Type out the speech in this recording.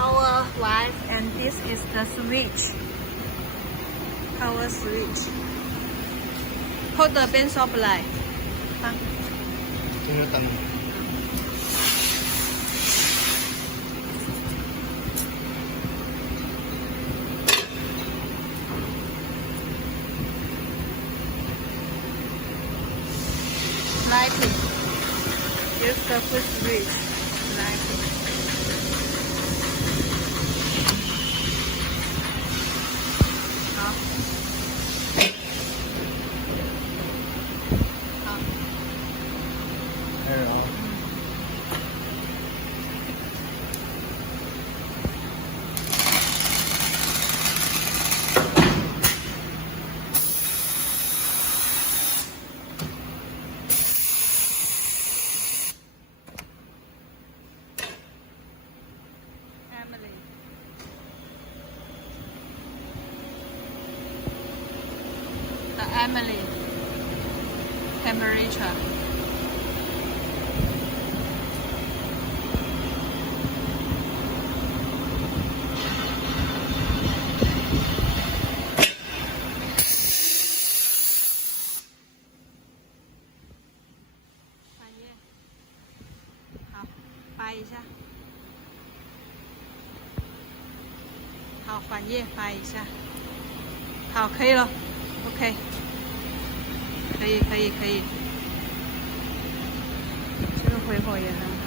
power one. and this is the switch. Power switch. 后的边刷不来。啊。这个灯。Lighting. Use the full switch. Lighting. 好。好。开始啊。Emily temperature. Hào, 掰一下。好，反叶掰一下。好，可以了。OK。可以，这个回火也很好。